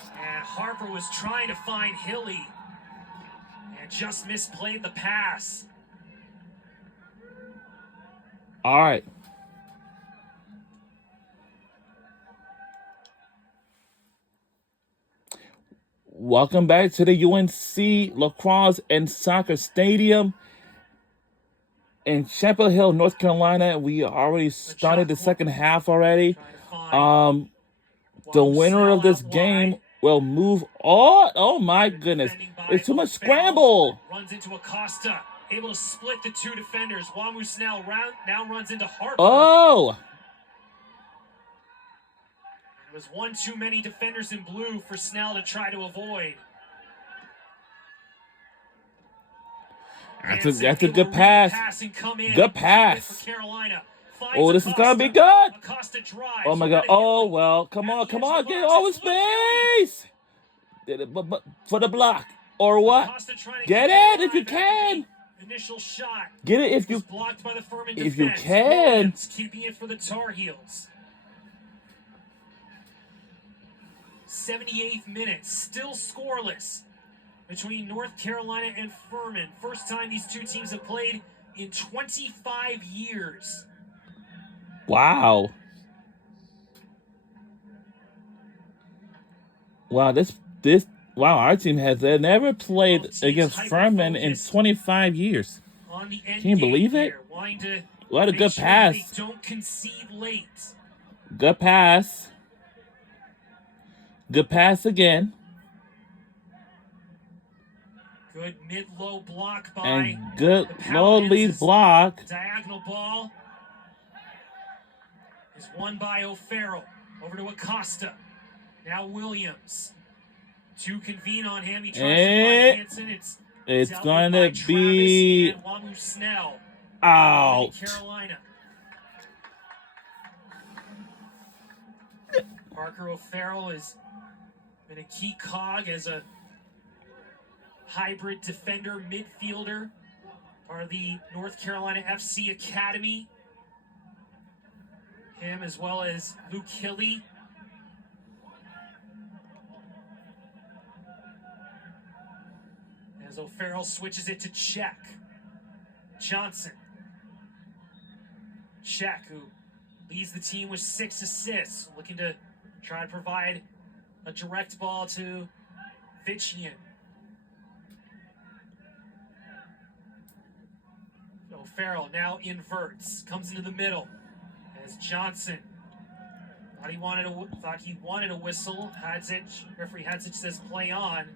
And Harper was trying to find Hilly and just misplayed the pass. All right. Welcome back to the UNC Lacrosse and Soccer Stadium in Chapel Hill, North Carolina. We already started the second half already. The winner of this game will move on. Oh my goodness. It's too much scramble. Runs into Acosta, able to split the two defenders. Wamu Snell now runs into Harper. Oh! It was one too many defenders in blue for Snell to try to avoid. That's a good pass. Good pass. Oh, this is gonna be good. Oh my God. Oh well. Come on. Get over space. Did it for the block or what? Get it if you can. Initial shot. Get it if you blocked by the Furman if you defense. can. Williams keeping it for the Tar Heels. 78th minute, still scoreless between North Carolina and Furman. First time these two teams have played in 25 years. Wow. Wow, our team has never played against Furman in 25 years. Can you believe it? What a good pass. Don't concede late. Good pass. Good pass again. Good mid-low block by and good low lead block. Diagonal ball is won by O'Farrell. Over to Acosta. Now Williams. To convene on him. He tries to find Hansen. It's going to be Wamu Snell. out. Carolina. Parker O'Farrell has been a key cog as a hybrid defender, midfielder, part of the North Carolina FC Academy. Him as well as Luke Hilly. As O'Farrell switches it to Check. Johnson. Check, who leads the team with 6 assists, looking to try to provide a direct ball to Vichian. O'Farrell now inverts, comes into the middle as Johnson thought he wanted a whistle. Referee Hadzic says play on.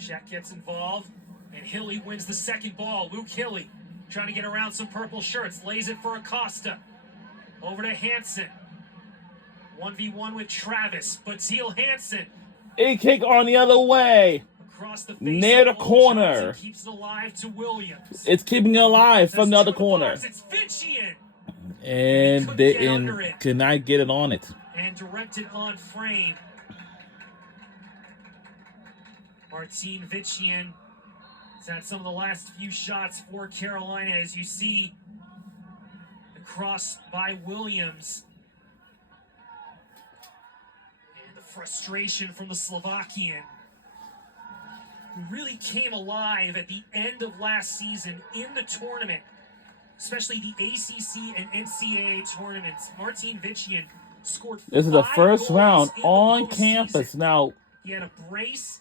Check gets involved, and Hilly wins the second ball. Luke Hilly trying to get around some purple shirts, lays it for Acosta. Over to Hansen. 1v1 with Travis, but Teal Hansen. A kick on the other way. Across the face near the corner. Johnson keeps it alive to Williams. It's keeping it alive from the other corner. It's Vichian. And could not get it on it. And directed on frame. Martin Vichian has had some of the last few shots for Carolina, as you see the cross by Williams. And the frustration from the Slovakian, who really came alive at the end of last season in the tournament, especially the ACC and NCAA tournaments. Martin Vichian scored 5 This is the first round on postseason. campus. Now, he had a brace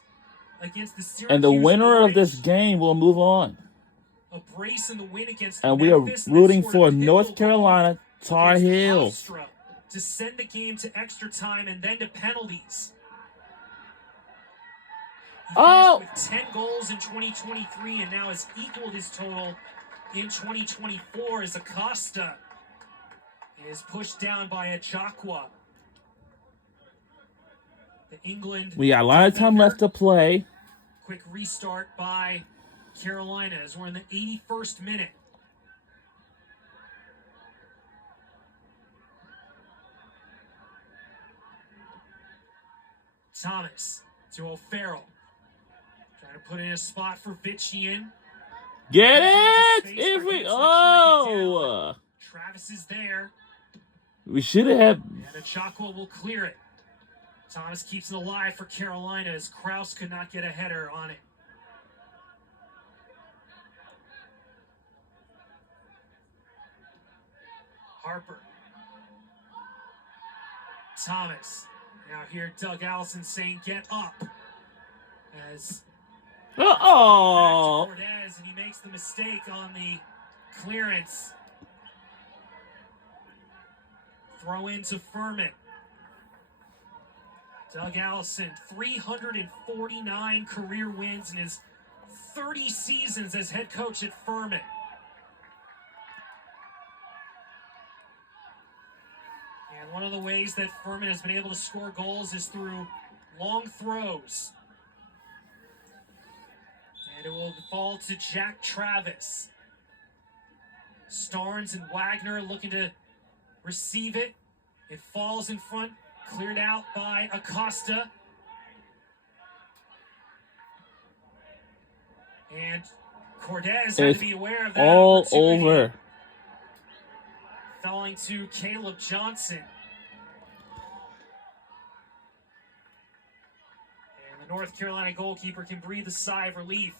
against the Syracuse and the winner Orange. of this game will move on. A brace in the win against And we are Memphis, rooting for North Carolina Tar Heels. To send the game to extra time and then to penalties. He Oh! with 10 goals in 2023 and now has equaled his total in 2024 as Acosta is pushed down by Ajakwa. The England. We got a lot of time left to play. Quick restart by Carolina as we're in the 81st minute. Thomas to O'Farrell. Trying to put in a spot for Vichian. Get it! If we Travis is there. We should have. And Achakwa will clear it. Thomas keeps it alive for Carolina as Kraus could not get a header on it. Harper. Thomas. Now here Doug Allison saying get up. As Cortez, and he makes the mistake on the clearance. Throw into Furman. Doug Allison, 349 career wins in his 30 seasons as head coach at Furman. And one of the ways that Furman has been able to score goals is through long throws. And it will fall to Jack Travis. Starnes and Wagner looking to receive it. It falls in front, cleared out by Acosta. And Cortez had to be aware of that. All over. Falling to Caleb Johnson. And the North Carolina goalkeeper can breathe a sigh of relief.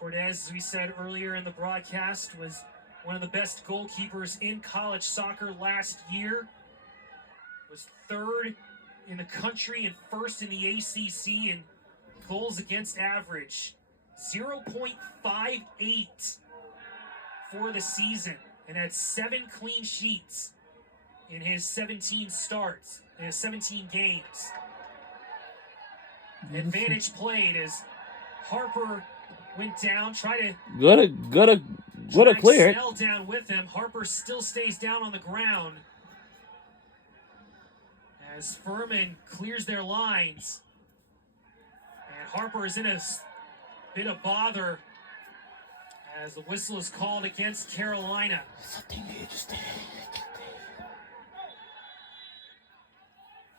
Cortez, as we said earlier in the broadcast, was one of the best goalkeepers in college soccer last year. Was third in the country and first in the ACC in goals against average. 0.58 for the season, and had 7 clean sheets in his 17 starts, in his 17 games. Advantage played as Harper went down, tried to clear it. Snell down with him. Harper still stays down on the ground as Furman clears their lines. And Harper is in a bit of bother as the whistle is called against Carolina.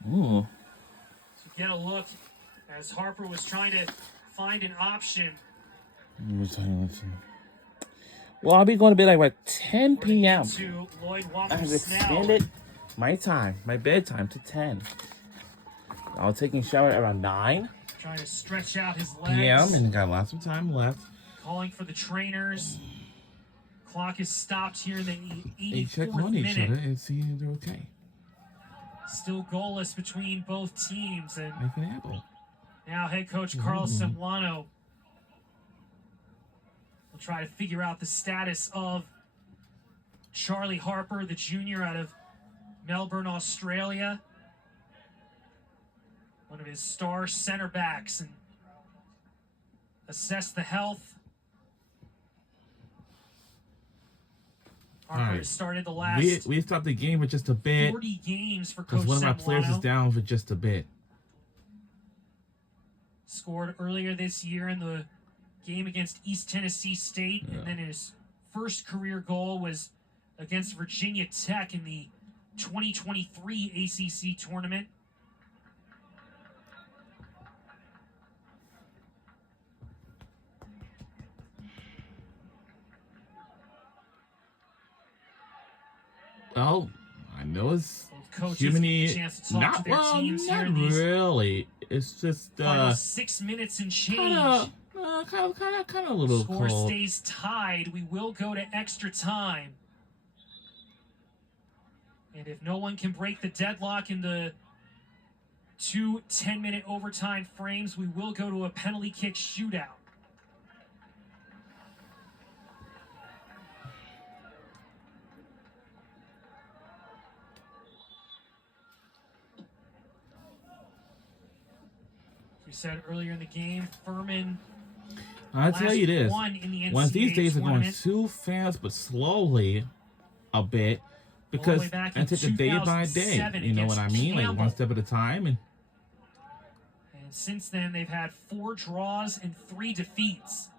Ooh. So get a look as Harper was trying to find an option. Well, I'll be going to bed like what 10 p.m. To Lloyd I have Waffle-Snell. extended my bedtime to 10. I was taking a shower around 9 Trying to stretch out his legs. p.m. and got lots of time left. Calling for the trainers. Clock is stopped here in the They check 84th on each minute. other and see if they're okay. Still goalless between both teams. And Make an apple. now head coach Carlos Semblano will try to figure out the status of Charlie Harper, the junior out of Melbourne, Australia. One of his star center backs, and assess the health. Harper Alright. started the last We stopped the game for just a bit 40 games for Coach because one of our players is Semblano. down for just a bit. Scored earlier this year in the game against East Tennessee State, and then his first career goal was against Virginia Tech in the 2023 ACC tournament. Well, I know it's Both coaches humanly get a chance to talk not to their teams here not in these really. It's just final 6 minutes and change. kind of a little Score cold. stays tied. We will go to extra time. And if no one can break the deadlock in the 2 10-minute overtime frames, we will go to a penalty kick shootout. We said earlier in the game, Furman I tell you this: won in the once these NCAA days are going tournament. too fast, but slowly, a bit, because way back I in take it day by day. 2007 You know what I against mean? Like Campbell. one step at a time. And And since then, they've had 4 draws and 3 defeats.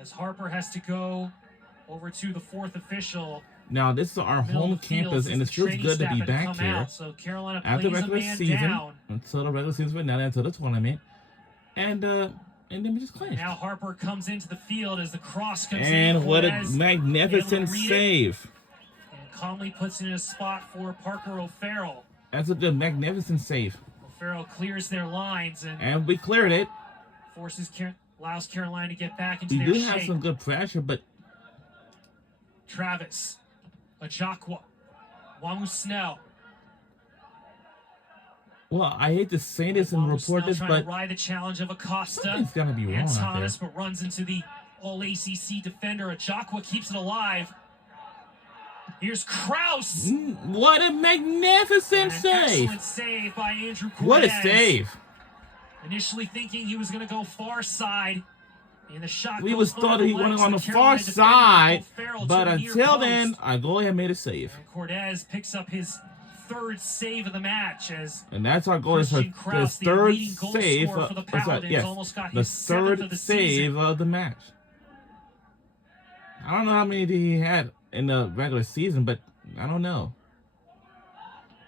As Harper has to go over to the 4th official. now this is our middle home of the field campus, since and it the feels training good to staff be had back come here out. So Carolina after plays a regular man season, down. until the regular season, now until the tournament, and then we just clinch. Now Harper comes into the field as the cross comes in. And what a Cortez magnificent able to read it. save! And calmly puts it in a spot for Parker O'Farrell. That's a good, magnificent save. O'Farrell clears their lines and we cleared it. Allows Carolina to get back into their shape. We do have some good pressure, but Travis, Ajakwa, Wamu Snell. Well, I hate to say this and report this, but to ride the challenge of Acosta. Something's gonna be wrong and out Thomas, there. but runs into the All-ACC defender. Ajakwa keeps it alive. Here's Kraus. What a magnificent save! Excellent save by Andrew Cortez. What a save! Initially thinking he was going to go far side. And the shot we was thought he went on the far side, but until then, our goalie had made a save. And Cortez picks up his third save of the match and that's our goalie's third save. The third save of the match. I don't know how many he had in the regular season, but I don't know.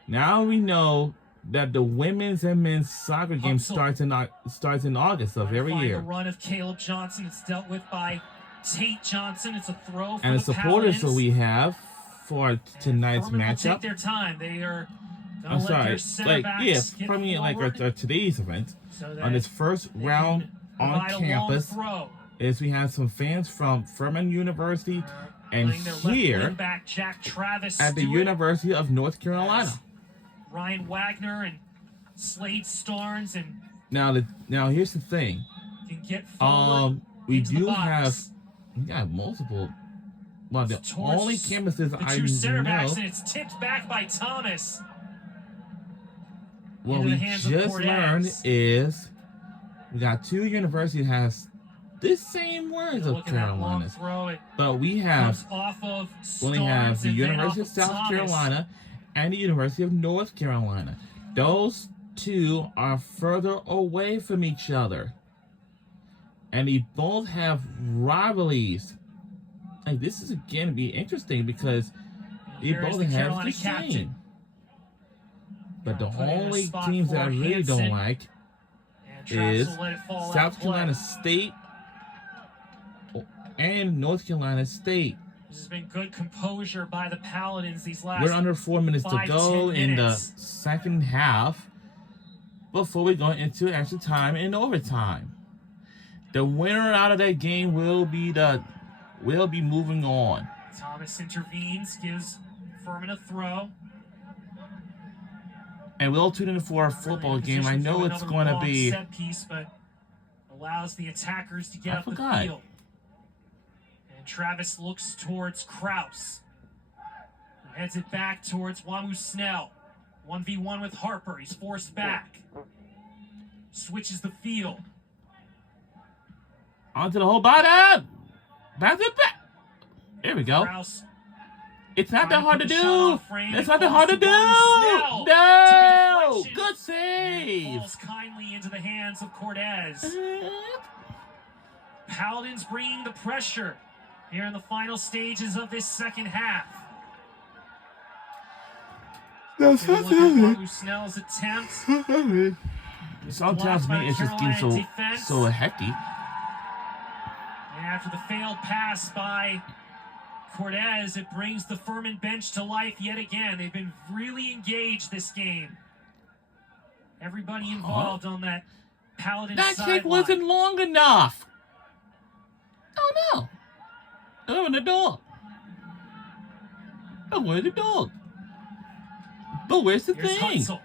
Now we know that the women's and men's soccer game starts in August of every year. The run of Caleb Johnson. It's dealt with by Tate Johnson. It's a throw for and the supporters Paladins. that we have for tonight's matchup. Take their time. They are. I'm sorry, today's event on this first round on campus is we have some fans from Furman University and here at the University of North Carolina. Ryan Wagner and Slade Starnes and now here's the thing. Can get we do have multiple. Well, the only campuses I know. Center backs, and it's tipped back by Thomas. What we just learned is we got two universities that has the same words of Carolina, but we have the University of South Carolina and the University of North Carolina. Those two are further away from each other, and they both have rivalries. Like, this is going to be interesting because they both have the same. But the only teams that I really don't like is South Carolina State and North Carolina State. This has been good composure by the Paladins these last We're under 4 minutes to go in the second half before we go into extra time and overtime. The winner out of that game will be moving on. Thomas intervenes, gives Furman a throw. And we'll tune in for a football game. I know it's going to be set piece, but allows the attackers to get up the field. And Travis looks towards Kraus. He heads it back towards Wamu Snell. 1v1 with Harper. He's forced back. Switches the field. Onto the whole bottom. Back it back. There we go. Kraus it's not that hard to do. It's not that hard to do. No. Good save. Falls kindly into the hands of Cortez. Paladins bringing the pressure here in the final stages of this second half. Snell's attempt. Sometimes me, it's just getting so hectic. And after the failed pass by Cortez, it brings the Furman bench to life yet again. They've been really engaged this game. Everybody involved on that Paladin that sideline. kick wasn't long enough. Oh no. Oh, the dog. Oh, where's the dog? But where's the thing? Hutzel.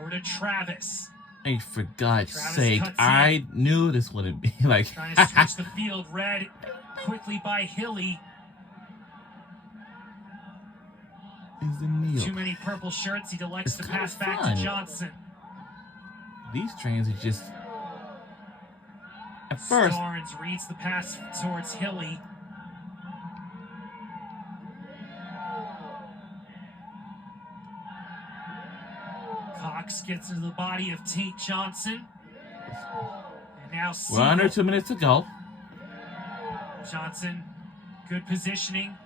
Over to Travis. Hey, for God's sake, I knew this wouldn't be like... Trying to switch the field, read quickly by Hilly. Too many purple shirts. He elects to pass back to Johnson. These trains are just... At first... Starnes reads the pass towards Hilly. Cox gets into the body of Tate Johnson. And now we're under 2 minutes to go. Johnson, good positioning,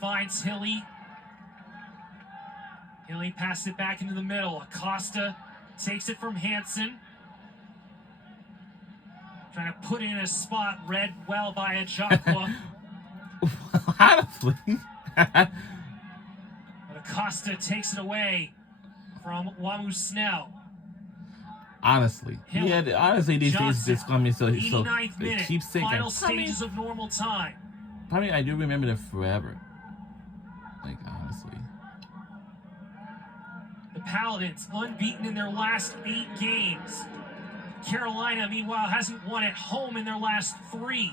finds Hilly. Hilly passes it back into the middle. Acosta takes it from Hansen. Trying to put it in a spot read well by Ajakwa. Honestly, Acosta takes it away from Wamu Snell. Honestly, these days it's gonna be so it 89th minute, keeps sinking. final stages of normal time. Probably I do remember them forever. Like honestly, the Paladins unbeaten in their last 8 games. Carolina, meanwhile, hasn't won at home in their last 3.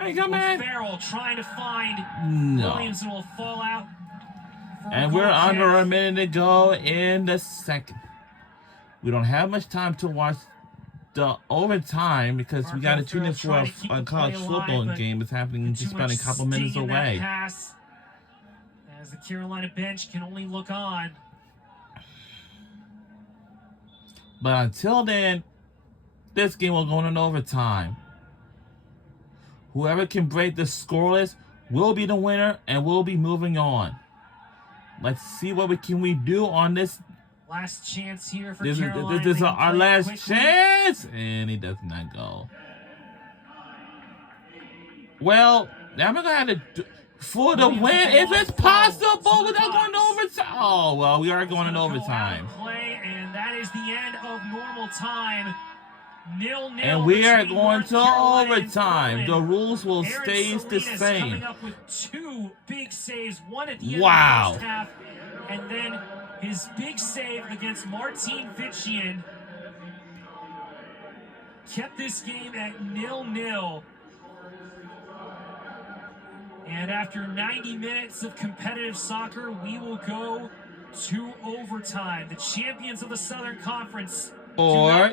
Hey, come on. Farrell trying to find Williams will fall out. And we're under a minute to go in the second. We don't have much time to watch the overtime because we got to tune in for a college football game. It's happening just about a couple minutes away. Pass, as the Carolina bench can only look on. But until then, this game will go in overtime. Whoever can break the scoreless will be the winner, and we'll be moving on. Let's see what we do on this. Last chance here for Carolina. This is our last chance, and he does not go. Well, now we're gonna have to for the win, if it's possible, without going to overtime. Oh well, we are going in overtime. And that is the end of normal time. 0-0. And we are going to overtime. The rules will stay the same. Coming up with 2 big saves, one at the end of the first half, and then his big save against Martin Fitchian kept this game at 0-0. And after 90 minutes of competitive soccer, we will go to overtime. The champions of the Southern Conference. Or,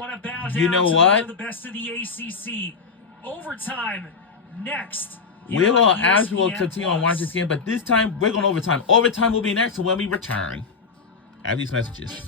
you know what? The best of the ACC. Overtime next. We will actually continue on watching this game, but this time we're going overtime. Overtime will be next when we return. I have these messages.